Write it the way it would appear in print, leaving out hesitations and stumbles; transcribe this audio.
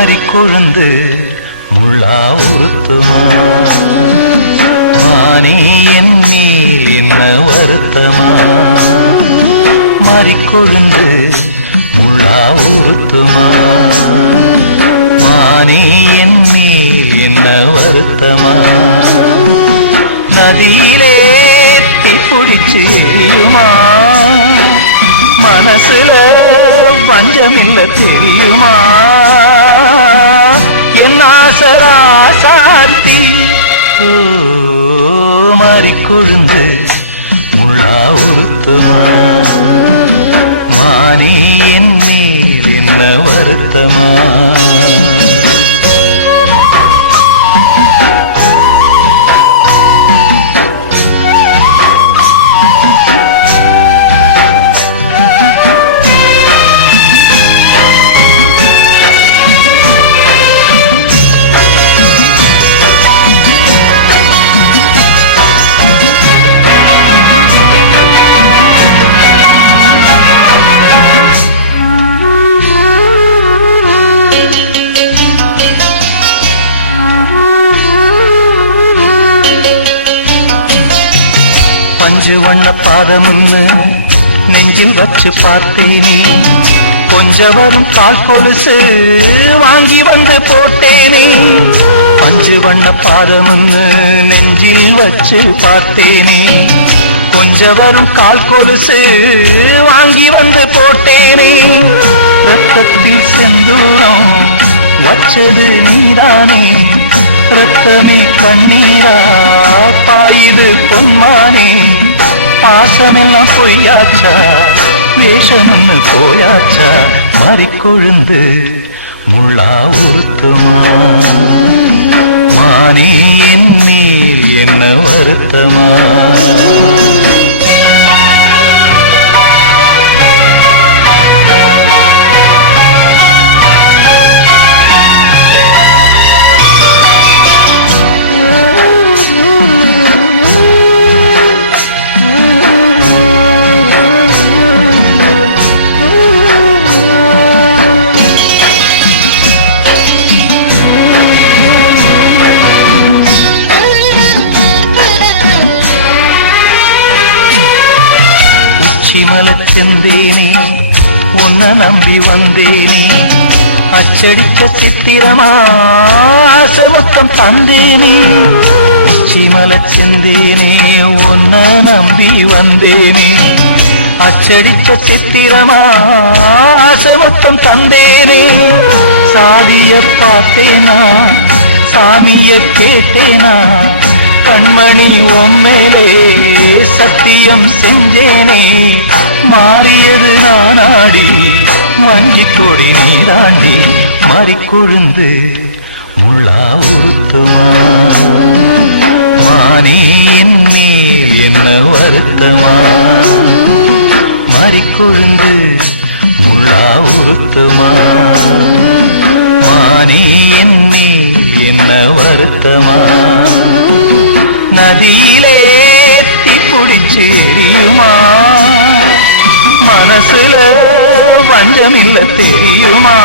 மாறி கொழுந்து முள்ளா உறுத்துமா மானே என் மேல் என்ன வருத்தமா மாறி கொழுந்து முள்ளா உறுத்துமா மானே என் மேல் என்ன வருத்தமா நதியிலே தீப்புடிச்சு எரியுமா மனசுல பஞ்சமில்ல தெரியுமா என் ஆசராசாத்தி மாறி கொழுந்து முள்ளா உறுத்துமா மானே என் மேல் என்ன வருத்தமா வண்ண பாதமுன்னு நெஞ்சில் வச்சு பார்த்தேனே கொஞ்சம் வரும் கால் கொலுசு வாங்கி வந்து போட்டேனே பஞ்சு வண்ண பாதமுன்னு நெஞ்சில் வச்சு பார்த்தேனே கொஞ்சம் வரும் கால் கொலுசு வாங்கி வந்து போட்டேனே ரத்தத்தில் செந்தூரம் வச்சது நீதானே ரத்தமே கண்ணீரா பாயுது பொன்மானே பாசமெல்லாம் பொய்யாச்சா வேஷம்னு போயாச்சா மாறி கொழுந்து முள்ளா உறுத்துமா மானே என் மேல் என்ன வருத்தமா செந்தேனே உன்னை நம்பி வந்தேனே அச்சடிக்க சித்திரமா ஆசமத்தம் தந்தேனே உச்சிமல செந்தேனே உன்னை நம்பி வந்தேனே அச்சடிக்க சித்திரமா ஆசமத்தம் தந்தேனே சாதிய பார்த்தேனா சாமிய கேட்டேனா கண்மணி உம்மேலே சத்தியம் செஞ்சேனே மாறியது நானாடி மஞ்சி கொடி நீராண்டி மாறி கொழுந்து முள்ளா உறுத்துமா மானே என் மேல் என்ன வருத்தமா மாறி கொழுந்து முள்ளா உறுத்துமா மானே என் மேல் என்ன வருத்தமா நதியிலே தீப்புடிச்சு எரியுமா மனசுல பஞ்சமில்ல தெரியுமா